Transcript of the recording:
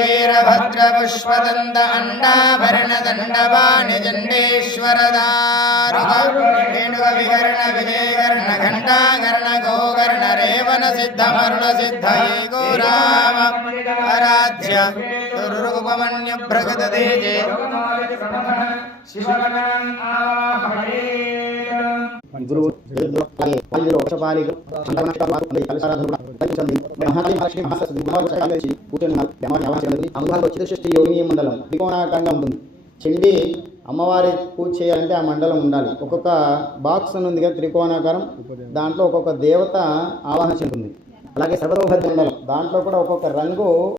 वीरभद्रपुष्पदन्त अण्डाभरणदण्डपाणि जण्डेश्वरदारुगविहरण विजयकर्ण घण्टाकर्ण Gokarna Raven सिद्धमरुण सिद्धये गोराम आराध्य दुर्रूपमन्य भ्रगत तेजे గురువు వర్షపాలిక యోగిని మండలం త్రికోణాకారంగా ఉంటుంది. చండీ అమ్మవారి పూజ చేయాలంటే ఆ మండలం ఉండాలి. ఒక్కొక్క బాక్స్ ఉంది కదా త్రికోణాకారం, దాంట్లో ఒక్కొక్క దేవత ఆవాహన చెందుతుంది. అలాగే సర్వతోభద్ర మండలం, దాంట్లో కూడా ఒక్కొక్క రంగు